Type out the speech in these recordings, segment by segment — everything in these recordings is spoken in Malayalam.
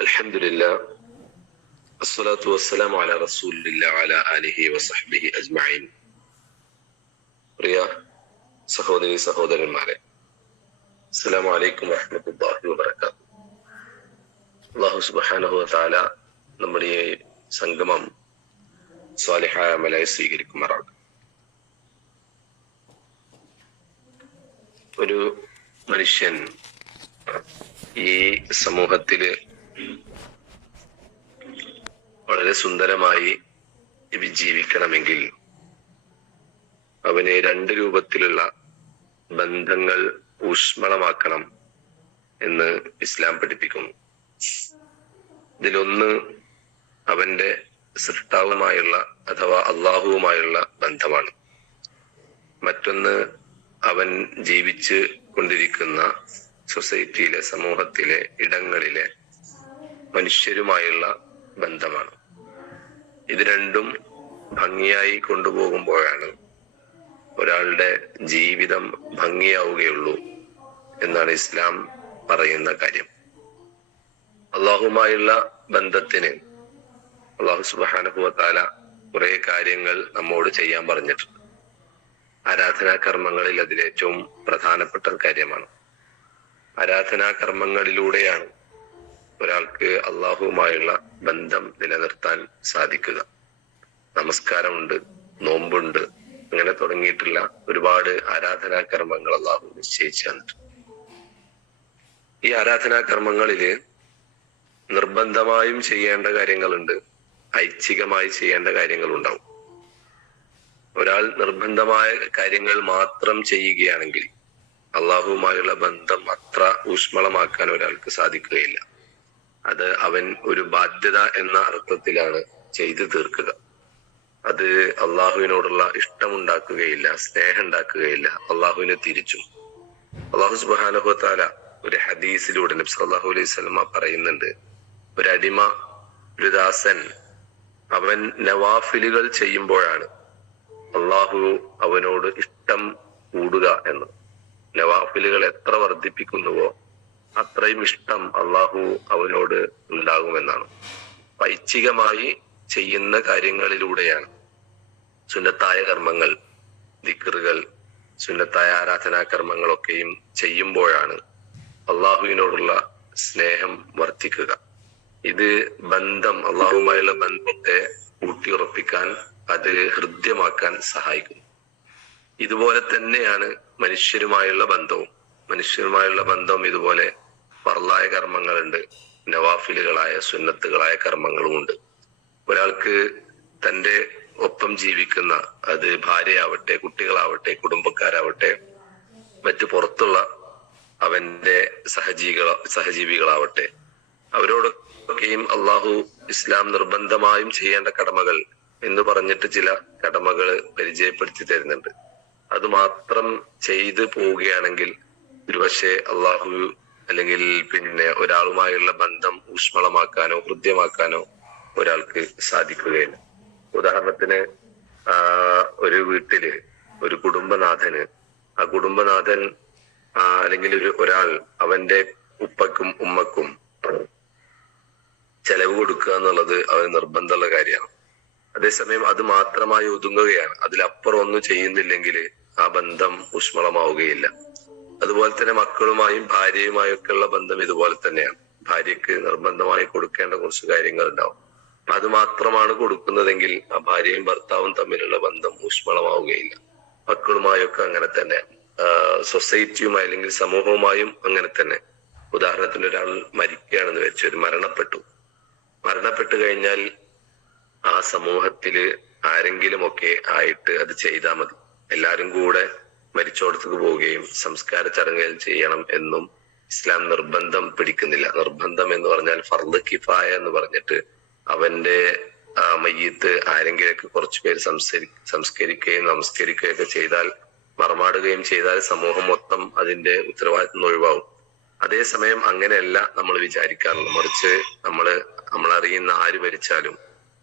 അൽഹംദുലില്ലാ അസ്സലാത്തു വസ്സലാമു അലാ റസൂലില്ലാ വഅലാ ആലിഹി വസഹ്ബിഹി അജ്മഈൻ. പ്രിയ സഹോദരി സഹോദരന്മാരെ, അസ്സലാമു അലൈക്കും വറഹ്മത്തുള്ളാഹി വബറകാതുഹു. അല്ലാഹു സുബ്ഹാനഹു വ തആല നമ്മുടെ ഈ സംഗമം സ്വാലിഹായ അമലായി സ്വീകരിക്കുമാറാകട്ടെ. ഒരു മനുഷ്യൻ ഈ സമൂഹത്തില് വളരെ സുന്ദരമായി ജീവിക്കണമെങ്കിൽ അവന് രണ്ട് രൂപത്തിലുള്ള ബന്ധങ്ങൾ ഊഷ്മളമാക്കണം എന്ന് ഇസ്ലാം പഠിപ്പിക്കുന്നു. ഇതിലൊന്ന് അവന്റെ സൃഷ്ടാവുമായുള്ള അഥവാ അള്ളാഹുവുമായുള്ള ബന്ധമാണ്. മറ്റൊന്ന് അവൻ ജീവിച്ച് കൊണ്ടിരിക്കുന്ന സൊസൈറ്റിയിലെ, സമൂഹത്തിലെ, ഇടങ്ങളിലെ മനുഷ്യരുമായുള്ള ബന്ധമാണ്. ഇത് രണ്ടും ഭംഗിയായി കൊണ്ടുപോകുമ്പോഴാണ് ഒരാളുടെ ജീവിതം ഭംഗിയാവുകയുള്ളൂ എന്നാണ് ഇസ്ലാം പറയുന്ന കാര്യം. അള്ളാഹുമായുള്ള ബന്ധത്തിന് അള്ളാഹു സുബ്ഹാനഹു വ തആല കുറെ കാര്യങ്ങൾ നമ്മോട് ചെയ്യാൻ പറഞ്ഞിട്ടുണ്ട്. ആരാധനാ കർമ്മങ്ങളിൽ അതിലേറ്റവും പ്രധാനപ്പെട്ട കാര്യമാണ്. ആരാധനാ കർമ്മങ്ങളിലൂടെയാണ് ഒരാൾക്ക് അള്ളാഹുവുമായുള്ള ബന്ധം നിലനിർത്താൻ സാധിക്കുക. നമസ്കാരമുണ്ട്, നോമ്പുണ്ട്, അങ്ങനെ തുടങ്ങിയിട്ടുള്ള ഒരുപാട് ആരാധനാ കർമ്മങ്ങൾ അള്ളാഹു നിശ്ചയിച്ചു തന്നിട്ടുണ്ട്. ഈ ആരാധനാ കർമ്മങ്ങളില് നിർബന്ധമായും ചെയ്യേണ്ട കാര്യങ്ങളുണ്ട്, ഐച്ഛികമായി ചെയ്യേണ്ട കാര്യങ്ങളുണ്ടാവും. ഒരാൾ നിർബന്ധമായ കാര്യങ്ങൾ മാത്രം ചെയ്യുകയാണെങ്കിൽ അള്ളാഹുവുമായുള്ള ബന്ധം അത്ര ഊഷ്മളമാക്കാൻ ഒരാൾക്ക് സാധിക്കുകയില്ല. അത് അവൻ ഒരു ബാധ്യത എന്ന അർത്ഥത്തിലാണ് ചെയ്തു തീർക്കുക. അത് അള്ളാഹുവിനോടുള്ള ഇഷ്ടമുണ്ടാക്കുകയില്ല, സ്നേഹം ഉണ്ടാക്കുകയില്ല. അള്ളാഹുവിനെ തിരിച്ചും അള്ളാഹു സുബ്ഹാനഹു വ തആല ഒരു ഹദീസിലൂടെ നബി സല്ലല്ലാഹു അലൈഹി വസല്ലമ പറയുന്നുണ്ട്, ഒരടിമ, ഒരു ദാസൻ അവൻ നവാഫിലുകൾ ചെയ്യുമ്പോഴാണ് അള്ളാഹു അവനോട് ഇഷ്ടം കൂടുക എന്ന്. നവാഫിലുകൾ എത്ര വർദ്ധിപ്പിക്കുന്നുവോ അത്രയും ഇഷ്ടം അള്ളാഹു അവനോട് ഉണ്ടാകുമെന്നാണ്. ഐച്ഛികമായി ചെയ്യുന്ന കാര്യങ്ങളിലൂടെയാണ് സുന്നത്തായ കർമ്മങ്ങൾ, ദിക്റുകൾ, സുന്നത്തായ ആരാധനാ കർമ്മങ്ങളൊക്കെയും ചെയ്യുമ്പോഴാണ് അള്ളാഹുവിനോടുള്ള സ്നേഹം വർദ്ധിക്കുക. ഇത് ബന്ധം, അള്ളാഹുമായുള്ള ബന്ധത്തെ ഊട്ടിയുറപ്പിക്കാൻ, അത് ഹൃദ്യമാക്കാൻ സഹായിക്കുന്നു. ഇതുപോലെ തന്നെയാണ് മനുഷ്യരുമായുള്ള ബന്ധവും. മനുഷ്യരുമായുള്ള ബന്ധം ഇതുപോലെ ഫർളായ കർമ്മങ്ങളുണ്ട്, നവാഫിലുകളായ സുന്നത്തുകളായ കർമ്മങ്ങളുമുണ്ട്. ഒരാൾക്ക് തന്റെ ഒപ്പം ജീവിക്കുന്ന, അത് ഭാര്യയാവട്ടെ, കുട്ടികളാവട്ടെ, മറ്റു പുറത്തുള്ള അവന്റെ സഹജീവികളാവട്ടെ, അവരോടൊക്കെയും അള്ളാഹു ഇസ്ലാം നിർബന്ധമായും ചെയ്യേണ്ട കടമകൾ എന്ന് പറഞ്ഞിട്ട് ചില കടമകൾ പരിചയപ്പെടുത്തി തരുന്നുണ്ട്. അത് മാത്രം ചെയ്തു പോവുകയാണെങ്കിൽ ഒരുപക്ഷെ അള്ളാഹു അല്ലെങ്കിൽ ഒരാളുമായുള്ള ബന്ധം ഊഷ്മളമാക്കാനോ ഹൃദ്യമാക്കാനോ ഒരാൾക്ക് സാധിക്കുകയില്ല. ഉദാഹരണത്തിന്, ഒരു വീട്ടില് ഒരു കുടുംബനാഥന്, ആ കുടുംബനാഥൻ അല്ലെങ്കിൽ ഒരാൾ അവന്റെ ഉപ്പക്കും ഉമ്മക്കും ചെലവ് കൊടുക്കുക എന്നുള്ളത് അവന് നിർബന്ധമുള്ള കാര്യമാണ്. അതേസമയം അത് മാത്രമായി ഒതുങ്ങുകയാണ്, അതിലപ്പുറം ഒന്നും ചെയ്യുന്നില്ലെങ്കിൽ ആ ബന്ധം ഊഷ്മളമാവുകയില്ല. അതുപോലെ തന്നെ മക്കളുമായും ഭാര്യയുമായും ഒക്കെ ഉള്ള ബന്ധം ഇതുപോലെ തന്നെയാണ്. ഭാര്യക്ക് നിർബന്ധമായി കൊടുക്കേണ്ട കുറച്ച് കാര്യങ്ങൾ ഉണ്ടാവും. അത് മാത്രമാണ് കൊടുക്കുന്നതെങ്കിൽ ആ ഭാര്യയും ഭർത്താവും തമ്മിലുള്ള ബന്ധം ഊഷ്മളമാവുകയില്ല. മക്കളുമായൊക്കെ അങ്ങനെ തന്നെ, സൊസൈറ്റിയുമായി അല്ലെങ്കിൽ സമൂഹവുമായും അങ്ങനെ തന്നെ. ഉദാഹരണത്തിന്, ഒരാൾ മരിക്കുകയാണെന്ന് വെച്ച്, ഒരു മരണപ്പെട്ടു കഴിഞ്ഞാൽ ആ സമൂഹത്തില് ആരെങ്കിലും ഒക്കെ ആയിട്ട് അത് ചെയ്താൽ മതി. എല്ലാരും കൂടെ മരിച്ചോടത്തേക്ക് പോവുകയും സംസ്കാര ചടങ്ങുകൾ ചെയ്യണം എന്നും ഇസ്ലാം നിർബന്ധം പിടിക്കുന്നില്ല. നിർബന്ധം എന്ന് പറഞ്ഞാൽ ഫർള് കിഫായ എന്ന് പറഞ്ഞിട്ട് അവന്റെ മയ്യിത്ത് ആരെങ്കിലൊക്കെ കുറച്ചു പേര് സംസ്കരിക്കുകയും നമസ്കരിക്കുകയൊക്കെ ചെയ്താൽ, മറമാടുകയും ചെയ്താൽ സമൂഹം മൊത്തം അതിന്റെ ഉത്തരവാദിത്വം ഒഴിവാകും. അതേസമയം അങ്ങനെയല്ല നമ്മൾ വിചാരിക്കാറുള്ളത്. മറിച്ച് നമ്മളറിയുന്ന ആര് മരിച്ചാലും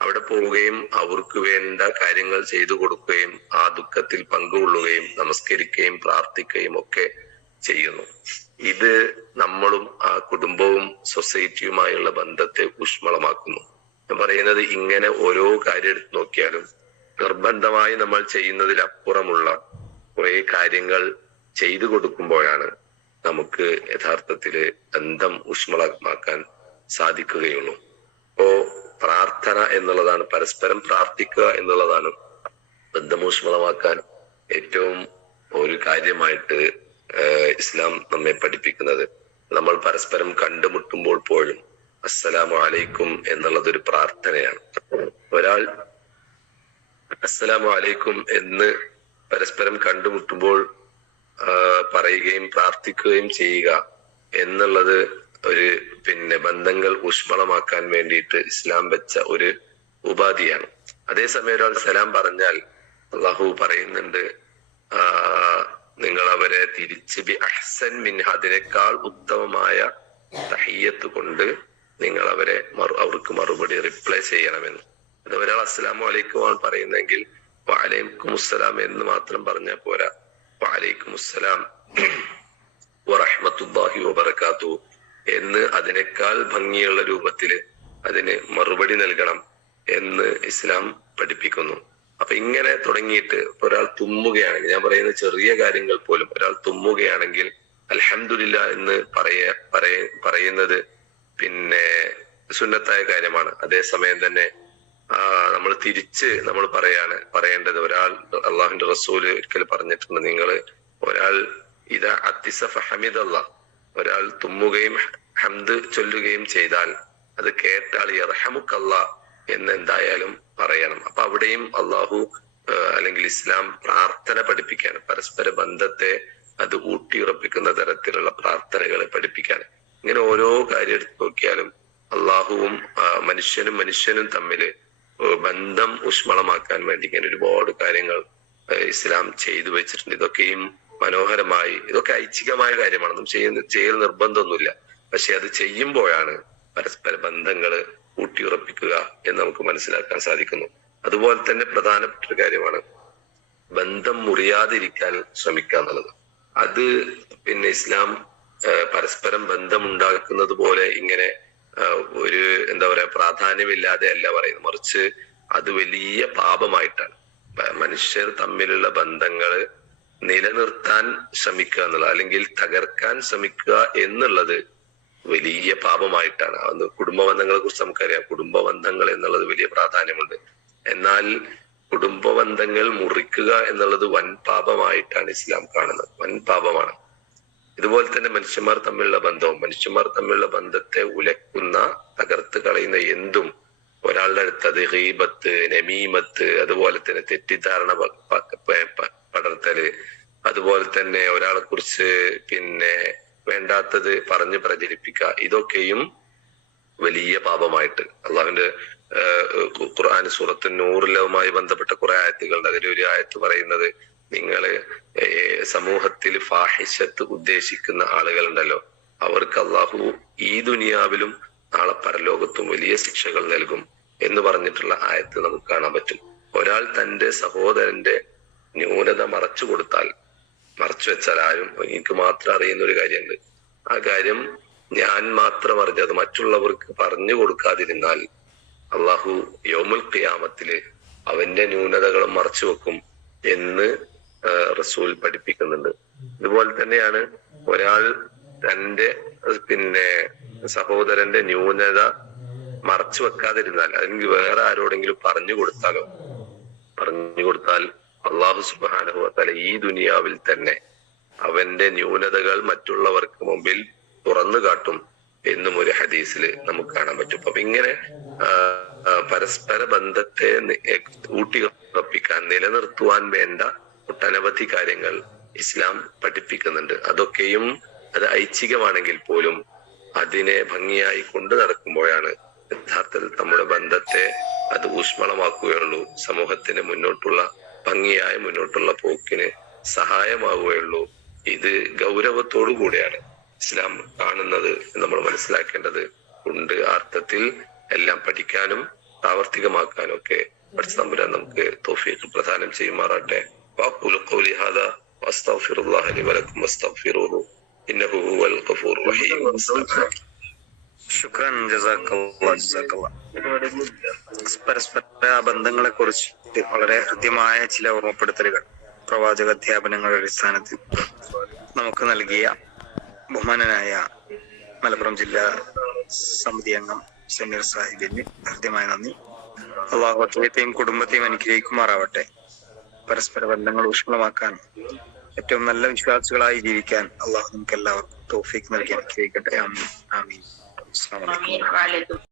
അവിടെ പോവുകയും അവർക്ക് വേണ്ട കാര്യങ്ങൾ ചെയ്തു കൊടുക്കുകയും ആ ദുഃഖത്തിൽ പങ്കുകൊള്ളുകയും നമസ്കരിക്കുകയും പ്രാർത്ഥിക്കുകയും ഒക്കെ ചെയ്യുന്നു. ഇത് നമ്മളും ആ കുടുംബവും സൊസൈറ്റിയുമായുള്ള ബന്ധത്തെ ഊഷ്മളമാക്കുന്നു. ഞാൻ പറയുന്നത് ഇങ്ങനെ ഓരോ കാര്യം എടുത്തു നോക്കിയാലും നിർബന്ധമായി നമ്മൾ ചെയ്യുന്നതിലപ്പുറമുള്ള കുറെ കാര്യങ്ങൾ ചെയ്തു കൊടുക്കുമ്പോഴാണ് നമുക്ക് യഥാർത്ഥത്തില് ബന്ധം ഊഷ്മളമാക്കാൻ സാധിക്കുകയുള്ളൂ. അപ്പോ പ്രാർത്ഥന എന്നുള്ളതാണ്, പരസ്പരം പ്രാർത്ഥിക്കുക എന്നുള്ളതാണ് ബന്ധം ഊഷ്മളമാക്കാൻ ഏറ്റവും ഒരു കാര്യമായിട്ട് ഇസ്ലാം നമ്മെ പഠിപ്പിക്കുന്നത്. നമ്മൾ പരസ്പരം കണ്ടുമുട്ടുമ്പോൾ പോലും അസ്സലാമു അലൈക്കും എന്നുള്ളത് ഒരു പ്രാർത്ഥനയാണ്. ഒരാൾ അസ്സലാമു അലൈക്കും എന്ന് പരസ്പരം കണ്ടുമുട്ടുമ്പോൾ പറയുകയും പ്രാർത്ഥിക്കുകയും ചെയ്യുക എന്നുള്ളത് ഒരു ബന്ധങ്ങൾ ഊഷ്മളമാക്കാൻ വേണ്ടിയിട്ട് ഇസ്ലാം വെച്ച ഒരു ഉപാധിയാണ്. അതേസമയം ഒരാൾ സലാം പറഞ്ഞാൽ അള്ളാഹു പറയുന്നുണ്ട്, നിങ്ങൾ അവരെ തിരിച്ച് ബി അഹ്സൻ മിൻഹ, അതിനേക്കാൾ ഉത്തമമായ തഹിയ്യത്ത് കൊണ്ട് നിങ്ങൾ അവർക്ക് മറുപടി റിപ്ലൈ ചെയ്യണമെന്ന്. അത് ഒരാൾ അസ്സലാമു അലൈക്കും ആണ് പറയുന്നെങ്കിൽ വഅലൈക്കും അസ്സലാം എന്ന് മാത്രം പറഞ്ഞാൽ പോരാ, വഅലൈക്കും അസ്സലാം വറഹ്മത്തുള്ളാഹി വബറകാതുഹു എന്ന് അതിനേക്കാൾ ഭംഗിയുള്ള രൂപത്തിൽ അതിന് മറുപടി നൽകണം എന്ന് ഇസ്ലാം പഠിപ്പിക്കുന്നു. അപ്പൊ ഇങ്ങനെ തുടങ്ങിയിട്ട് ഒരാൾ തുമ്മുകയാണെങ്കിൽ, ഞാൻ പറയുന്ന ചെറിയ കാര്യങ്ങൾ പോലും ഒരാൾ തുമ്മുകയാണെങ്കിൽ അൽഹംദുലില്ലാ എന്ന് പറയുന്നത് സുന്നത്തായ കാര്യമാണ്. അതേസമയം തന്നെ നമ്മൾ തിരിച്ച് പറയേണ്ടത്, ഒരാൾ അള്ളാഹുവിന്റെ റസൂല് ഒരിക്കൽ പറഞ്ഞിട്ടുണ്ട്, ഒരാൾ ഇദാ അത്തിസ ഫഹമിദല്ലാഹ്, ഒരാൾ തുമ്മുകയും ഹംദ് ചൊല്ലുകയും ചെയ്താൽ അത് കേട്ടാൽ യർഹമുക്കല്ലാഹ് എന്ന് എന്തായാലും പറയണം. അപ്പൊ അവിടെയും അള്ളാഹു അല്ലെങ്കിൽ ഇസ്ലാം പ്രാർത്ഥന പഠിപ്പിക്കാണ്, പരസ്പര ബന്ധത്തെ അത് ഊട്ടിയുറപ്പിക്കുന്ന തരത്തിലുള്ള പ്രാർത്ഥനകളെ പഠിപ്പിക്കാണ്. ഇങ്ങനെ ഓരോ കാര്യം എടുത്ത് നോക്കിയാലും അള്ളാഹുവും മനുഷ്യനും തമ്മിൽ ബന്ധം ഊഷ്മളമാക്കാൻ വേണ്ടി ഇങ്ങനെ ഒരുപാട് കാര്യങ്ങൾ ഇസ്ലാം ചെയ്തു വെച്ചിട്ടുണ്ട്. ഇതൊക്കെയും മനോഹരമായി, ഇതൊക്കെ ഐച്ഛികമായ കാര്യമാണ്, ചെയ്യൽ നിർബന്ധമൊന്നുമില്ല. പക്ഷെ അത് ചെയ്യുമ്പോഴാണ് പരസ്പര ബന്ധങ്ങള് ഊട്ടിയുറപ്പിക്കുക എന്ന് നമുക്ക് മനസ്സിലാക്കാൻ സാധിക്കുന്നു. അതുപോലെ തന്നെ പ്രധാനപ്പെട്ട ഒരു കാര്യമാണ് ബന്ധം മുറിയാതിരിക്കാൻ ശ്രമിക്കുക എന്നുള്ളത്. അത് ഇസ്ലാം പരസ്പരം ബന്ധം ഉണ്ടാക്കുന്നത് പോലെ ഇങ്ങനെ ഒരു പ്രാധാന്യമില്ലാതെ അല്ല പറയുന്നത്, മറിച്ച് അത് വലിയ പാപമായിട്ടാണ്. മനുഷ്യർ തമ്മിലുള്ള ബന്ധങ്ങള് നിലനിർത്താൻ ശ്രമിക്കുക എന്നുള്ളത്, അല്ലെങ്കിൽ തകർക്കാൻ ശ്രമിക്കുക എന്നുള്ളത് വലിയ പാപമായിട്ടാണ്. അന്ന് കുടുംബ ബന്ധങ്ങളെ കുറിച്ച് നമുക്കറിയാം, കുടുംബ ബന്ധങ്ങൾ എന്നുള്ളത് വലിയ പ്രാധാന്യമുണ്ട്. എന്നാൽ കുടുംബ ബന്ധങ്ങൾ മുറിക്കുക എന്നുള്ളത് വൻ പാപമായിട്ടാണ് ഇസ്ലാം കാണുന്നത്, വൻ പാപമാണ്. ഇതുപോലെ തന്നെ മനുഷ്യന്മാർ തമ്മിലുള്ള ബന്ധത്തെ ഉലക്കുന്ന, തകർത്ത് കളയുന്ന എന്തും ഒരാളുടെ അടുത്തത് ഗീബത്ത്, നമീമത്ത്, അതുപോലെ തന്നെ തെറ്റിദ്ധാരണ പടർത്തല്, അതുപോലെ തന്നെ ഒരാളെ കുറിച്ച് വേണ്ടാത്തത് പറഞ്ഞ് പ്രചരിപ്പിക്കുക, ഇതൊക്കെയും വലിയ പാപമായിട്ട് അള്ളാഹുവിന്റെ ഖുർആൻ സൂറത്ത് നൂറിലുമായി ബന്ധപ്പെട്ട കുറെ ആയത്തുകളുണ്ട്. അതിലൊരു ആയത്ത് പറയുന്നത്, നിങ്ങള് സമൂഹത്തിൽ ഫാഹിഷത്ത് ഉദ്ദേശിക്കുന്ന ആളുകളുണ്ടല്ലോ, അവർക്ക് അള്ളാഹു ഈ ദുനിയാവിലും നാളെ പരലോകത്തും വലിയ ശിക്ഷകൾ നൽകും എന്ന് പറഞ്ഞിട്ടുള്ള ആയത്ത് നമുക്ക് കാണാൻ പറ്റും. ഒരാൾ തന്റെ സഹോദരന്റെ ന്യൂനത മറച്ചു വെച്ചാൽ, ആരും എനിക്ക് മാത്രം അറിയുന്ന ഒരു കാര്യമുണ്ട്, ആ കാര്യം ഞാൻ മാത്രം അറിഞ്ഞത് മറ്റുള്ളവർക്ക് പറഞ്ഞു കൊടുക്കാതിരുന്നാൽ അള്ളാഹു യൗമുൽ ഖിയാമത്തില് അവന്റെ ന്യൂനതകളും മറച്ചു വെക്കും എന്ന് റസൂൽ പഠിപ്പിക്കുന്നുണ്ട്. ഇതുപോലെ തന്നെയാണ് ഒരാൾ തന്റെ സഹോദരന്റെ ന്യൂനത മറച്ചു വെക്കാതിരുന്നാൽ, അല്ലെങ്കിൽ വേറെ ആരോടെങ്കിലും പറഞ്ഞു കൊടുത്താൽ അള്ളാഹു സുബ്ഹാനഹു വ തആല ഈ ദുനിയാവിൽ തന്നെ അവന്റെ ന്യൂനതകൾ മറ്റുള്ളവർക്ക് മുമ്പിൽ തുറന്നു കാട്ടും എന്നും ഒരു ഹദീസിൽ നമുക്ക് കാണാൻ പറ്റും. അപ്പൊ ഇങ്ങനെ പരസ്പര ബന്ധത്തെ ഊട്ടിയുറപ്പിക്കാൻ, നിലനിർത്തുവാൻ വേണ്ട ഒട്ടനവധി കാര്യങ്ങൾ ഇസ്ലാം പഠിപ്പിക്കുന്നുണ്ട്. അതൊക്കെയും അത് ഐച്ഛികമാണെങ്കിൽ പോലും അതിനെ ഭംഗിയായി കൊണ്ടു നടക്കുമ്പോഴാണ് യഥാർത്ഥത്തിൽ നമ്മുടെ ബന്ധത്തെ അത് ഊഷ്മളമാക്കുകയുള്ളൂ, സമൂഹത്തിന് ഭംഗിയായ മുന്നോട്ടുള്ള പോക്കിന് സഹായമാവുകയുള്ളൂ. ഇത് ഗൗരവത്തോടു കൂടിയാണ് ഇസ്ലാം കാണുന്നത്, നമ്മൾ മനസ്സിലാക്കേണ്ടത് ഉണ്ട്. അർത്ഥത്തിൽ എല്ലാം പഠിക്കാനും പ്രാവർത്തികമാക്കാനും ഒക്കെ പഠിച്ച തമ്പുരാൻ നമുക്ക് തൗഫീഖ് പ്രദാനം ചെയ്യുമാറാട്ടെ. വഅഖൂലു ഖൗലി ഹാദാ വസ്തഗ്ഫിറുല്ലാഹ ലി വലക്കും വസ്തഗ്ഫിറുഹു ഇന്നഹു ഹുവൽ ഗഫൂറുർ റഹീം. ശുക്രൻ, ജസാക്കല്ലാഹ്. പരസ്പര ബന്ധങ്ങളെ കുറിച്ച് വളരെ ഹൃദ്യമായ ചില ഓർമ്മപ്പെടുത്തലുകൾ പ്രവാചക അധ്യാപനങ്ങളുടെ അടിസ്ഥാനത്തിൽ നമുക്ക് നൽകിയ ബഹുമാനനായ മലപ്പുറം ജില്ലാ സമിതി അംഗം സമീർ സാഹിബിന് ഹൃദ്യമായ നന്ദി. അള്ളാഹു അദ്ദേഹത്തെയും കുടുംബത്തെയും അനുഗ്രഹിക്കുമാറാവട്ടെ. പരസ്പര ബന്ധങ്ങൾ ഊഷ്മളമാക്കാൻ, ഏറ്റവും നല്ല വിശ്വാസികളായി ജീവിക്കാൻ അള്ളാഹു നമുക്ക് എല്ലാവർക്കും തൗഫീഖ് നൽകി അനുഗ്രഹിക്കട്ടെ. ആമീൻ ആമീൻ. അസ്സലാമു അലൈക്കും.